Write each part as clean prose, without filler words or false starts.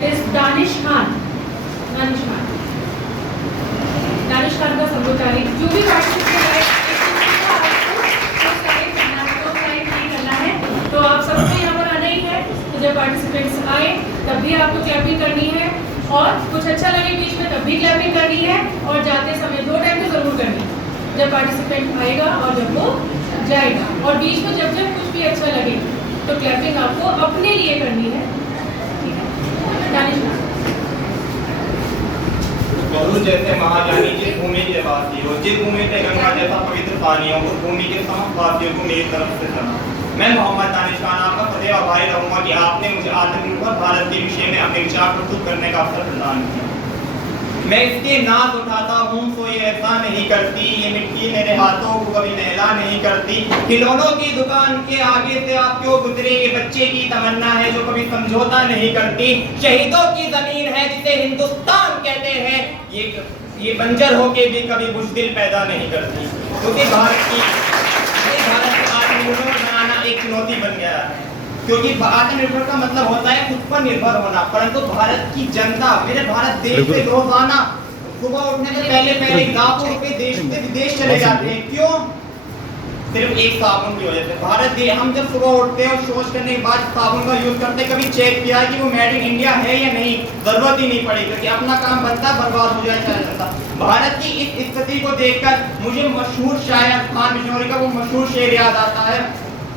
दानिश खान का संबोधन जो भी करना है तो आप सबको यहाँ पर आना ही है। तो जब पार्टिसिपेंट्स आए तब भी आपको क्लैपिंग करनी है और कुछ अच्छा लगे बीच में तब भी क्लैपिंग करनी है और जाते समय 2 टाइम तो जरूर करनी है, जब पार्टिसिपेंट आएगा और जब वो जाएगा। और बीच में जब जब कुछ भी अच्छा लगे तो क्लैपिंग आपको अपने लिए करनी है। गुरु जैसे महाज्ञानी जिस भूमि के वासी हो, जिस भूमि पे गंगा जैसा पवित्र पानी हो, उस भूमि के समस्त वासियों को मेरी तरफ से सलाम। मैं मोहम्मद दानिश खान आपका सदैव आभारी रहूंगा कि आपने मुझे आत्मनिर्भर भारत के विषय में अपने विचार प्रस्तुत करने का अवसर प्रदान किया। मैं इसके नाज उठाता हूँ तो ये ऐसा नहीं करती, ये मिट्टी मेरे हाथों को कभी नहला नहीं करती। खिलौनों की दुकान के आगे से आप क्यों गुजरे, ये बच्चे की तमन्ना है जो कभी समझौता नहीं करती। शहीदों की जमीन है जिसे हिंदुस्तान कहते हैं, ये बंजर होके भी कभी बुज़दिल पैदा नहीं करती। क्योंकि भारत को आत्मनिर्भर बनाना एक चुनौती बन गया है। क्योंकि आत्मनिर्भर का मतलब होता है खुद पर निर्भर होना, परंतु भारत की जनता, मेरे भारत देश से रोजाना सुबह उठने से पहले लाखों रुपए देश से विदेश चले जाते हैं। क्यों? सिर्फ एक साबुन की वजह से। हम जब सुबह उठते हैं और शौच करने के बाद साबुन का यूज करते हैं, कभी चेक किया कि वो मेड इन इंडिया है या नहीं? जरूरत ही नहीं पड़ी, क्योंकि अपना काम बनता बर्बाद हो जाए चला जाता। भारत की इस स्थिति को देखकर मुझे मशहूर शायर खान बिश्नोई का वो मशहूर शेर याद आता है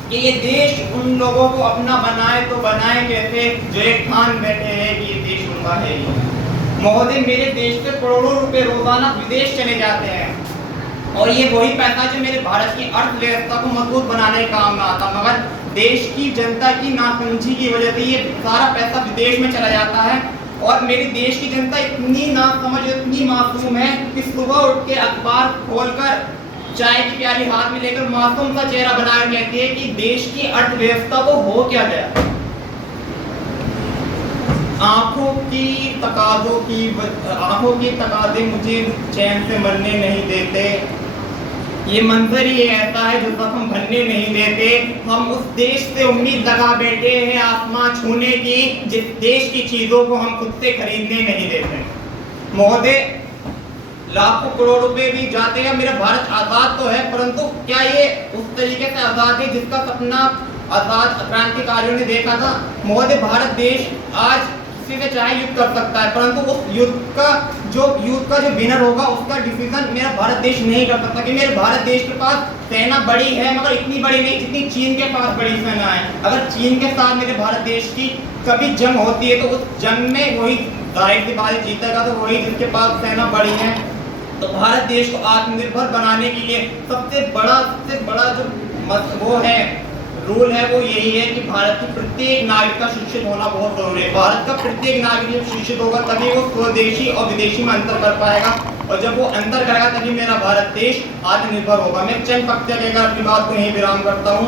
कि ये देश उन लोगों को अपना बनाए तो बनाए कैसे जो एक ठान बैठे हैं कि ये देश उनका है। महोदय, मेरे देश से करोड़ों रुपए रोजाना विदेश चले जाते हैं और ये वही पैसा जो मेरे भारत की अर्थव्यवस्था को मजबूत बनाने का काम में आता, मगर देश की जनता की नासमझी की वजह से ये सारा पैसा विदेश में चला जाता है। और मेरे देश की जनता इतनी नासमझ, इतनी मासूम है कि सुबह उठ के अखबार खोलकर चाय की प्याली हाथ में लेकर मासूम सा चेहरा बनाकर कहती है कि देश की अर्थव्यवस्था को हो क्या गया। आंखों की तकाज़े मुझे चैन से मरने नहीं देते। ये मंजर ही ऐसा है जो जख्म भरने नहीं देते। हम उस देश से उम्मीद लगा बैठे हैं आसमां छूने की, जिस देश की चीजों को हम खुद से खरीदने नहीं देते। महोदय, लाखों करोड़ रुपए भी जाते हैं, मेरा भारत आजाद तो है, परंतु क्या ये उस तरीके से आजाद है जिसका सपना आजाद क्रांतिकारियों ने देखा था? महोदय, भारत देश आज किसी से चाहे युद्ध कर सकता है, परंतु उस युद्ध का जो विनर होगा उसका डिसीजन मेरा भारत देश नहीं कर सकता। कि मेरे भारत देश के पास सेना बड़ी है, मगर इतनी बड़ी नहीं जितनी चीन के पास बड़ी सेना है। अगर चीन के साथ मेरे भारत देश की कभी जंग होती है तो उस जंग में वही जाहिर सी बात जीतेगा, तो वही जिसके पास सेना बड़ी है। तो भारत देश को आत्मनिर्भर बनाने के लिए सबसे बड़ा जो वो है रूल है वो यही है कि भारत की प्रत्येक नागरिक का शिक्षित होना बहुत जरूरी है। भारत का प्रत्येक नागरिक शिक्षित होगा तभी वो स्वदेशी और विदेशी में अंतर कर पाएगा, और जब वो अंतर करेगा तभी मेरा भारत देश आत्मनिर्भर होगा। मैं चंद पक्के लेकर अपनी बात को यहीं विराम करता हूँ।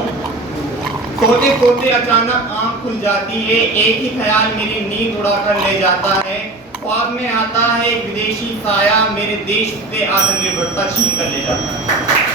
सोते सोते अचानक आँख खुल जाती है, एक ही ख्याल मेरी नींद उड़ाकर ले जाता है। ख्वाब में आता है एक विदेशी साया, मेरे देश से आत्मनिर्भरता छीन कर ले जाता है।